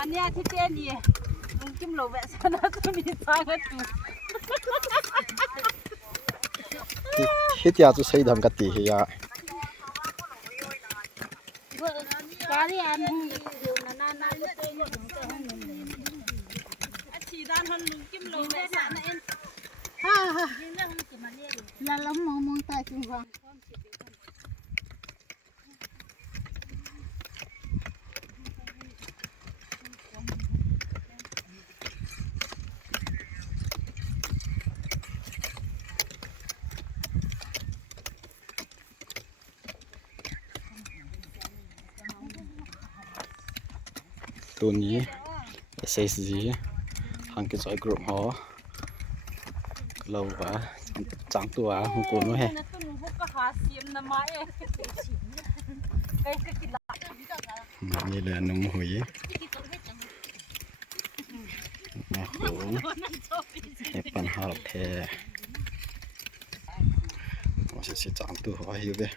อนเนี้ยที่เจนี่ลุงจิ้มโลแวะซะนะตัวนี้สร้างกันอยู่ฮิตยาจะใช้ดำกะติฮิยาปานี่อันอยู่นานๆก็เจนี่ถึงจะให้มันอันชีด้านหันลุงจิ้มโลแวะซะนะเอ็นแล้วมองตาจังว่าตัวนี้ SSG ทางกิจกรรมหอเราว่าจังตัวของกูนู้นแฮะนี่เลยนมหุยมาโขงเห็บปันหาแท้ว่าสิจังตัวหอหิวเบ้